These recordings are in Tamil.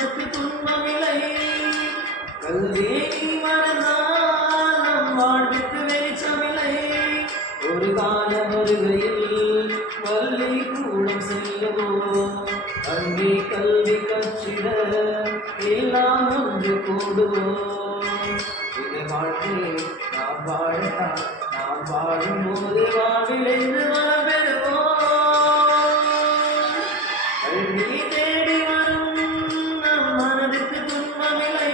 மனதுக்கு துன்பமில்லை. கல்வியை நீ மறந்தால் நம் வாழ்வுக்கு வெளிச்சமில்லை. ஒரு காலம் வருகையில் பள்ளி கூடம் செல்லுவோம். அங்கே கல்வி கற்றிட எல்லாம் ஒன்று கூடுவோம். இது வாழ்க்கை நாம் வாழத்தான், நாம் வாழும்போது வாழ்விலிருந்து வளம் பெறுவோம். கல்வி தேடி வரும் நம் மனதுக்கு துன்பமில்லை.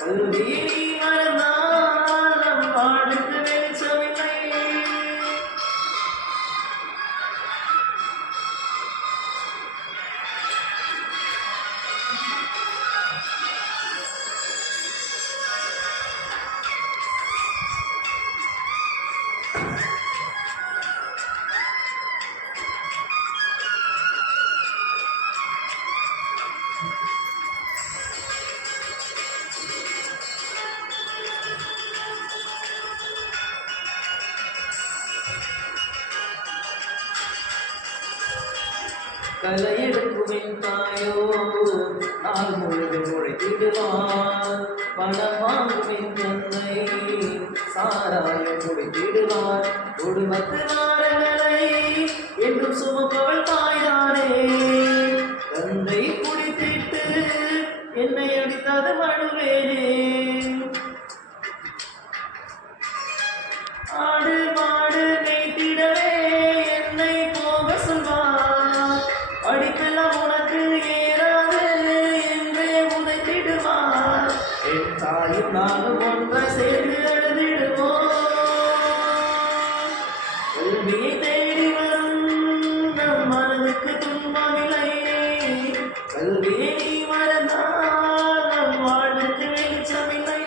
கல்வியை நீ மறந்தால் நம் வாழ்வுக்கு வெளிச்சமில்லை. கலையெடுக்கும் தாயோ நாள் முழுவதும் உழைத்திடுவார். பணம் வாங்கும் தந்தை சாராயம் முடித்திடுவார். குடும்பத்து நாடுகளை என்றும் சுமப்பவள் தாய்தானே. தந்தை குடித்திட்டு என்னை அடித்தது மழுவேனே. ஆடு மாடு மேய்த்திடவே என்னை போக சொல்வார். படிப்பெல்லாம் உனக்கு ஏறாது என்றே உதைத்திடுவார். என் தாயும் நானும் ஒன்றை சேர்ந்து எழுதிடுவோம். கல்வியை தேடி வரும் நம் மனதுக்கு துன்பமில்லை. கல்வியை நீ மறந்தால் நம் வாழ்வுக்கு வெளிச்சமில்லை.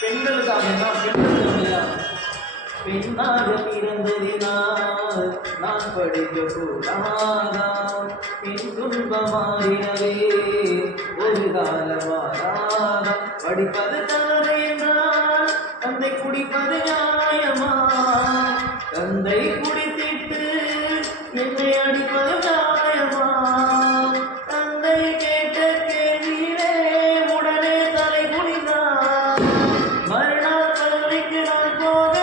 பெண்களுக்காக பெண்ணாக பிறந்ததினால் நான் படிக்க கூடாதா? பெண் துன்பமாறினவே ஒரு காலமாறாதா? படிப்பது தவறு என்றால் தந்தை குடிப்பது நியாயமா? தந்தை குடித்திட்டு என்னை அடிப்பது நியாயமா? தந்தை கேட்ட கேள்வியிலே உடனே தலை குனிந்தார். மறுநாள் பள்ளிக்கு நான் போக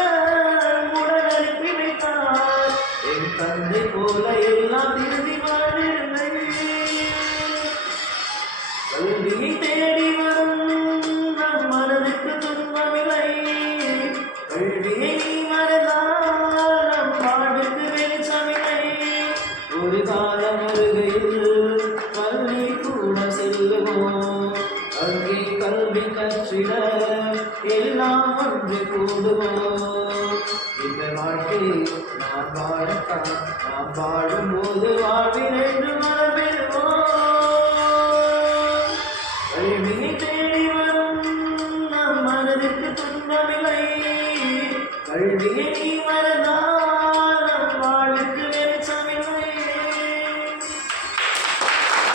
உடன் அனுப்பி வைத்தார். என் தந்தை போல எல்லாம் திருதி வாழ்வில்லை. கல்வியை தேடி வரும் நம் மனதுக்கு துன்பமில்லை. கல்வியை நீ மறந்தால் நம் வாழ்வுக்கு வெளிச்சமில்லை. ஒரு காலம் வருகையில் பள்ளி கூட செல்லுவோம். அங்கே கல்வி கற்றிட எல்லாம் ஒன்று கூடுவோம். இந்த வாழ்க்கை நாம் வாழத்தான், நாம் வாழும்போது வாழ்வில் என்று